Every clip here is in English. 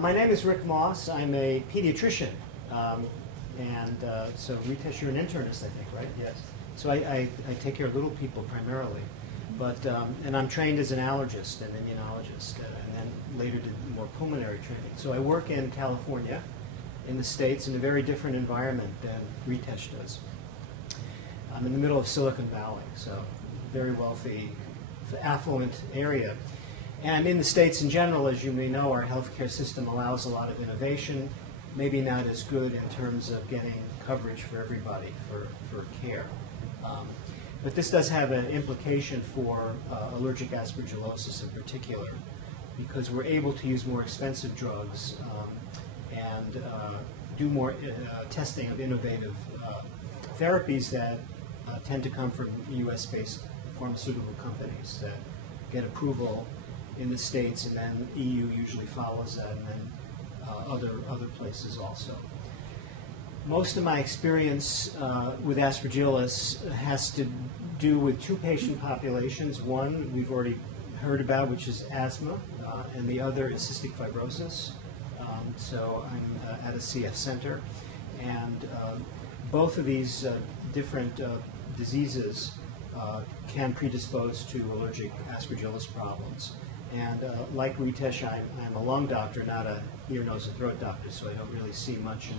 My name is Rick Moss. I'm a pediatrician. So Ritesh, you're an internist, I think, right? Yes. So I take care of little people primarily. And I'm trained as an allergist and immunologist, and then later did more pulmonary training. So I work in California, in the States, in a very different environment than Ritesh does. I'm in the middle of Silicon Valley, so very wealthy, affluent area. And in the States in general, as you may know, our healthcare system allows a lot of innovation, maybe not as good in terms of getting coverage for everybody for care. But this does have an implication for allergic aspergillosis in particular, because we're able to use more expensive drugs and do more testing of innovative therapies that tend to come from US-based pharmaceutical companies that get approval in the States, and then EU usually follows that, and then other places also. Most of my experience with Aspergillus has to do with two patient populations. One we've already heard about, which is asthma, and the other is cystic fibrosis. So I'm at a CF center, and both of these different diseases can predispose to allergic Aspergillus problems. And like Ritesh, I'm a lung doctor, not a ear, nose, and throat doctor, so I don't really see much in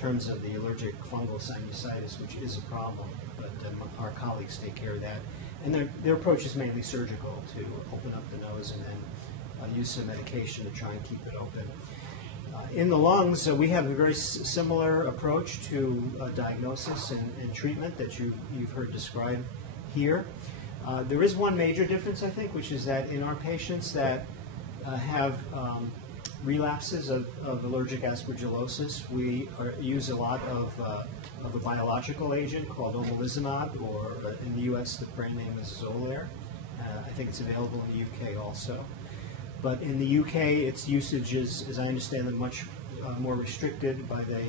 terms of the allergic fungal sinusitis, which is a problem, but our colleagues take care of that. And their approach is mainly surgical, to open up the nose and then use some medication to try and keep it open. In the lungs, we have a very similar approach to diagnosis and treatment that you've heard described here. There is one major difference, I think, which is that in our patients that have relapses of allergic aspergillosis, we use a lot of a biological agent called omalizumab, or in the US the brand name is Xolair. I think it's available in the UK also. But in the UK, its usage is, as I understand it, much more restricted by the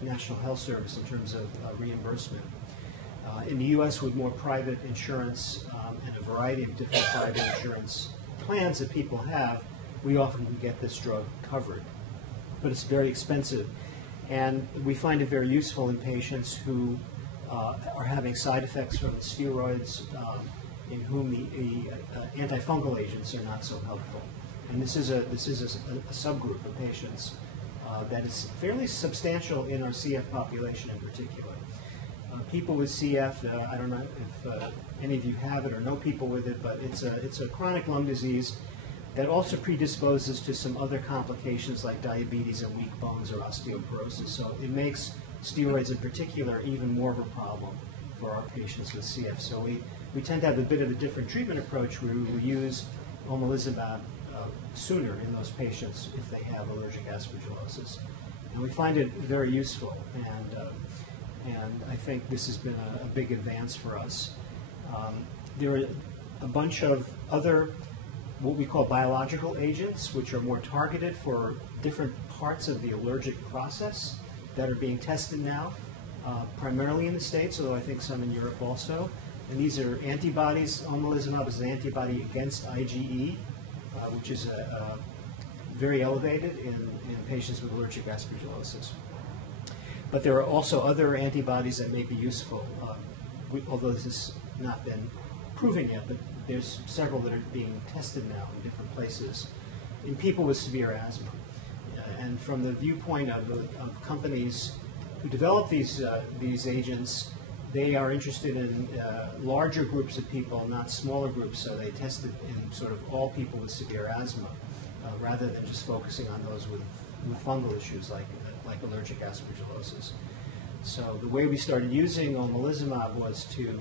National Health Service in terms of reimbursement. In the US, with more private insurance and a variety of different private insurance plans that people have, we often can get this drug covered. But it's very expensive. And we find it very useful in patients who are having side effects from the steroids, in whom the antifungal agents are not so helpful. And this is a subgroup of patients that is fairly substantial in our CF population in particular. People with CF, I don't know if any of you have it or know people with it, but it's a chronic lung disease that also predisposes to some other complications like diabetes and weak bones or osteoporosis. So it makes steroids in particular even more of a problem for our patients with CF. So we tend to have a bit of a different treatment approach where we will use omalizumab sooner in those patients if they have allergic aspergillosis. And we find it very useful, and I think this has been a big advance for us. There are a bunch of other what we call biological agents, which are more targeted for different parts of the allergic process that are being tested now, primarily in the States, although I think some in Europe also. And these are antibodies. Omalizumab is an antibody against IgE, which is very elevated in patients with allergic aspergillosis. But there are also other antibodies that may be useful, although this has not been proven yet, but there's several that are being tested now in different places in people with severe asthma. And from the viewpoint of companies who develop these agents, they are interested in larger groups of people, not smaller groups, so they test it in sort of all people with severe asthma, rather than just focusing on those with fungal issues like allergic aspergillosis. So the way we started using omalizumab was to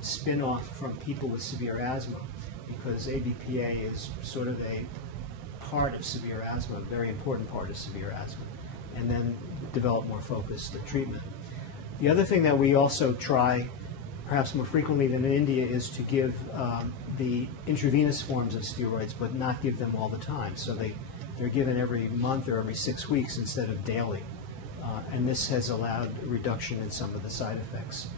spin off from people with severe asthma, because ABPA is sort of a part of severe asthma, a very important part of severe asthma, and then develop more focused treatment. The other thing that we also try, perhaps more frequently than in India, is to give the intravenous forms of steroids, but not give them all the time. So they're given every month or every 6 weeks instead of daily. And this has allowed a reduction in some of the side effects.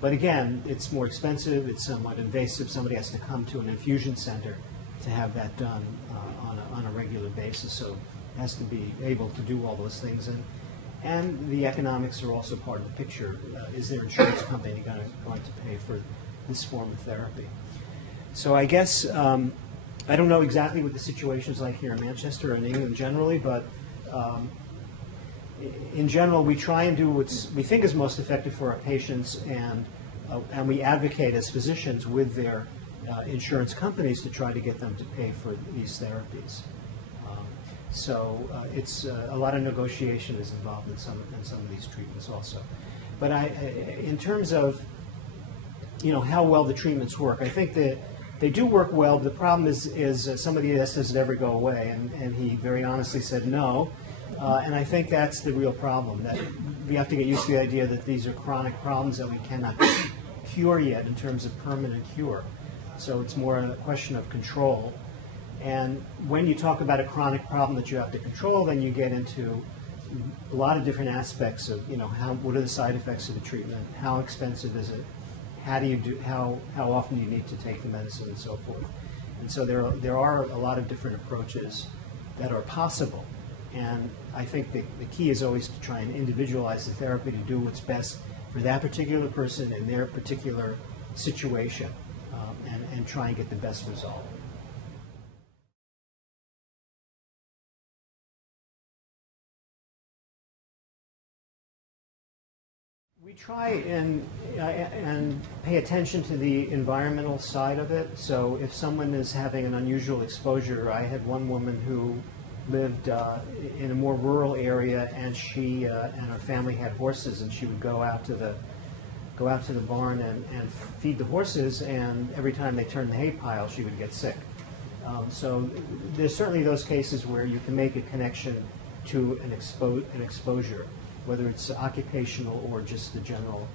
But again, it's more expensive, it's somewhat invasive. Somebody has to come to an infusion center to have that done on a regular basis. So has to be able to do all those things, and the economics are also part of the picture. Is their insurance company going to pay for this form of therapy? So I guess I don't know exactly what the situation is like here in Manchester and England generally, but in general, we try and do what we think is most effective for our patients, and we advocate as physicians with their insurance companies to try to get them to pay for these therapies. So it's a lot of negotiation is involved in some of these treatments also. But in terms of how well the treatments work, I think that they do work well. The problem is somebody asked, does it ever go away? And he very honestly said no. And I think that's the real problem, that we have to get used to the idea that these are chronic problems that we cannot cure yet in terms of permanent cure. So it's more a question of control. And when you talk about a chronic problem that you have to control, then you get into a lot of different aspects of, what are the side effects of the treatment, how expensive is it, how often do you need to take the medicine, and so forth. And so there are a lot of different approaches that are possible. And I think the key is always to try and individualize the therapy to do what's best for that particular person in their particular situation, and try and get the best result. We try and pay attention to the environmental side of it. So if someone is having an unusual exposure, I had one woman who lived in a more rural area, and she and her family had horses, and she would go out to the barn and feed the horses, and every time they turned the hay pile, she would get sick. So there's certainly those cases where you can make a connection to an exposure, whether it's occupational or just the general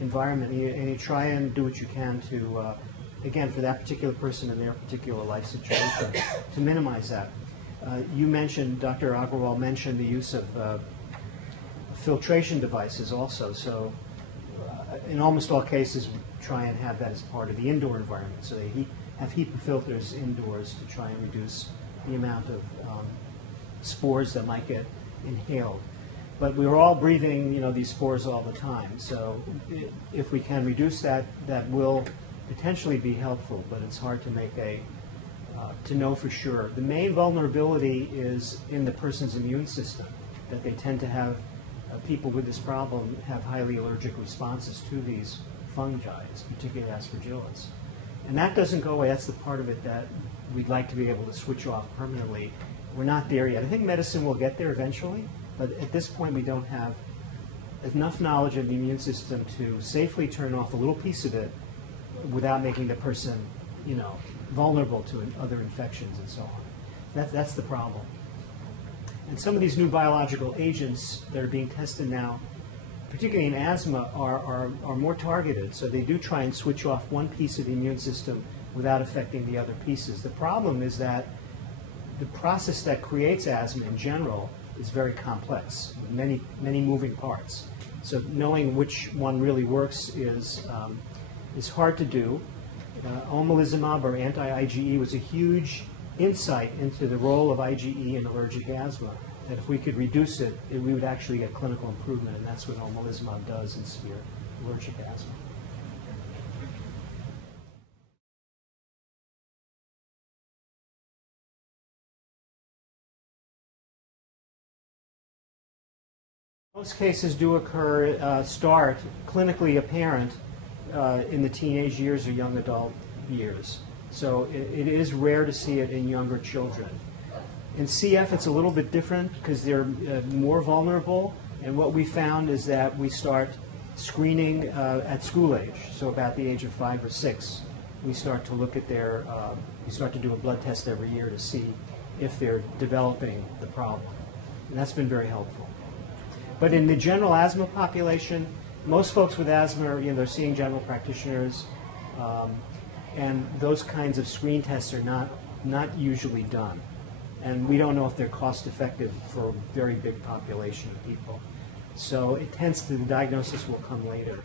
environment. And you try and do what you can to, again, for that particular person in their particular life situation, to minimize that. You mentioned, Dr. Agrawal mentioned the use of filtration devices also. So in almost all cases, we try and have that as part of the indoor environment. So they have HEPA filters indoors to try and reduce the amount of spores that might get inhaled. But we're all breathing, these spores all the time. So if we can reduce that, that will potentially be helpful. But it's hard to make to know for sure. The main vulnerability is in the person's immune system, that they tend to have, people with this problem have highly allergic responses to these fungi, particularly Aspergillus. And that doesn't go away. That's the part of it that we'd like to be able to switch off permanently. We're not there yet. I think medicine will get there eventually, but at this point we don't have enough knowledge of the immune system to safely turn off a little piece of it without making the person, vulnerable to other infections and so on. That's the problem. And some of these new biological agents that are being tested now, particularly in asthma, are more targeted. So they do try and switch off one piece of the immune system without affecting the other pieces. The problem is that the process that creates asthma in general is very complex, with many moving parts. So knowing which one really works is hard to do. Omalizumab, or anti-IgE, was a huge insight into the role of IgE in allergic asthma, that if we could reduce it, we would actually get clinical improvement, and that's what omalizumab does in severe allergic asthma. Most cases do occur, start clinically apparent in the teenage years or young adult years. So it is rare to see it in younger children. In CF, it's a little bit different because they're more vulnerable. And what we found is that we start screening at school age, so about the age of 5 or 6. We start to look at we start to do a blood test every year to see if they're developing the problem. And that's been very helpful. But in the general asthma population, most folks with asthma, they're seeing general practitioners, and those kinds of screen tests are not usually done. And we don't know if they're cost effective for a very big population of people. So it tends to, the diagnosis will come later.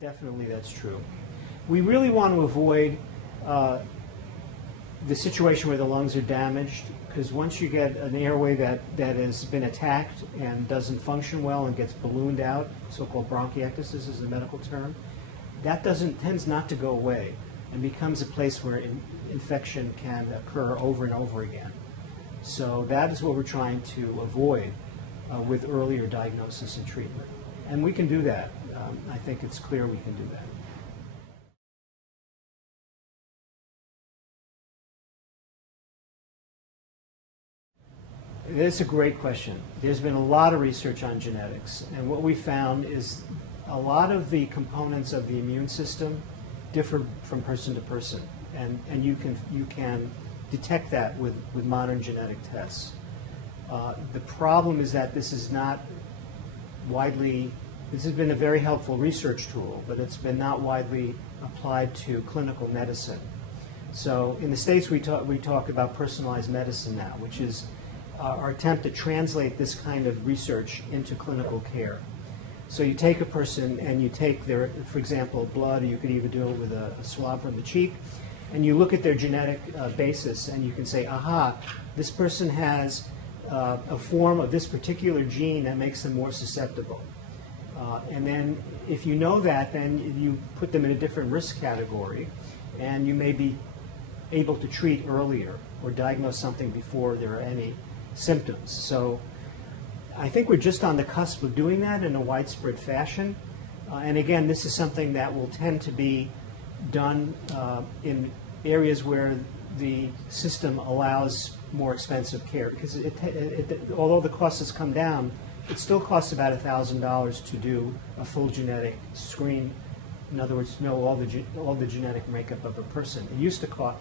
Definitely that's true. We really want to avoid the situation where the lungs are damaged, because once you get an airway that has been attacked and doesn't function well and gets ballooned out, so-called bronchiectasis is the medical term, that tends not to go away and becomes a place where infection can occur over and over again. So that is what we're trying to avoid with earlier diagnosis and treatment. And we can do that. I think it's clear we can do that. That's a great question. There's been a lot of research on genetics, and what we found is a lot of the components of the immune system differ from person to person, and you can detect that with modern genetic tests. The problem is that this has been a very helpful research tool, but it's been not widely applied to clinical medicine. So in the States we talk about personalized medicine now, which is our attempt to translate this kind of research into clinical care. So you take a person and you take their, for example, blood, or you could even do it with a swab from the cheek, and you look at their genetic basis and you can say, aha, this person has a form of this particular gene that makes them more susceptible. And then if you know that, then you put them in a different risk category, and you may be able to treat earlier or diagnose something before there are any symptoms. So I think we're just on the cusp of doing that in a widespread fashion. And again, this is something that will tend to be done in areas where the system allows more expensive care, because although the cost has come down, it still costs about $1,000 to do a full genetic screen. In other words, to know all the genetic makeup of a person. It used to cost,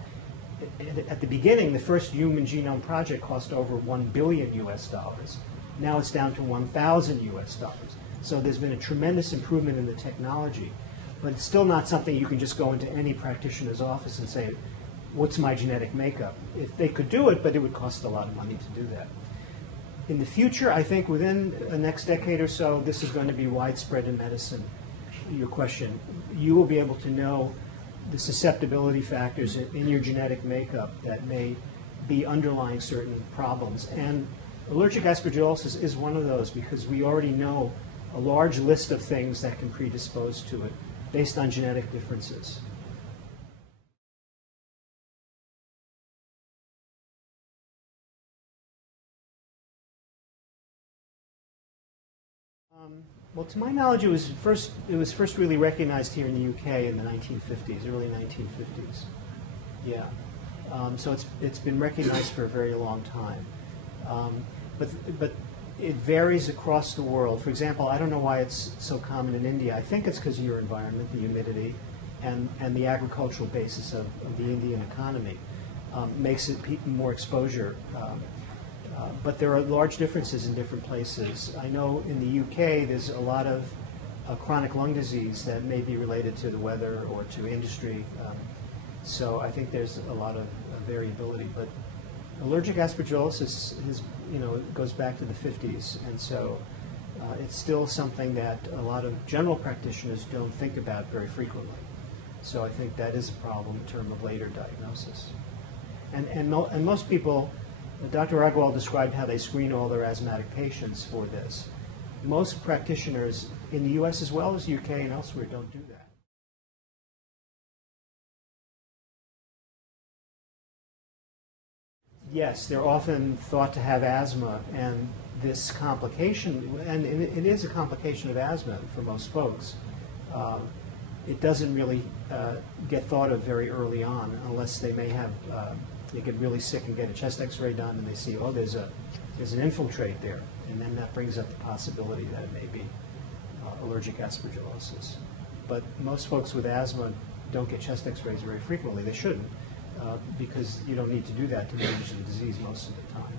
at the beginning, the first Human Genome Project cost over $1 billion US. Now it's down to $1,000 US. So there's been a tremendous improvement in the technology, but it's still not something you can just go into any practitioner's office and say, what's my genetic makeup? If they could do it, but it would cost a lot of money to do that. In the future, I think within the next decade or so, this is going to be widespread in medicine. Your question, you will be able to know the susceptibility factors in your genetic makeup that may be underlying certain problems. And allergic aspergillosis is one of those, because we already know a large list of things that can predispose to it based on genetic differences. Well, to my knowledge, it was first really recognized here in the UK in the 1950s, early 1950s. Yeah. So it's been recognized for a very long time. But it varies across the world. For example, I don't know why it's so common in India. I think it's because of your environment, the humidity, and the agricultural basis of the Indian economy makes it more exposure. But there are large differences in different places. I know in the UK there's a lot of chronic lung disease that may be related to the weather or to industry. So I think there's a lot of variability. But allergic aspergillosis goes back to the 50s, and so it's still something that a lot of general practitioners don't think about very frequently. So I think that is a problem in terms of later diagnosis. And most people, Dr. Agrawal described how they screen all their asthmatic patients for this. Most practitioners in the US as well as UK and elsewhere don't do that. Yes, they're often thought to have asthma, and this complication, and it is a complication of asthma for most folks. It doesn't really get thought of very early on unless they may have they get really sick and get a chest X-ray done, and they see, oh, there's an infiltrate there, and then that brings up the possibility that it may be allergic aspergillosis. But most folks with asthma don't get chest X-rays very frequently. They shouldn't, because you don't need to do that to manage the disease most of the time.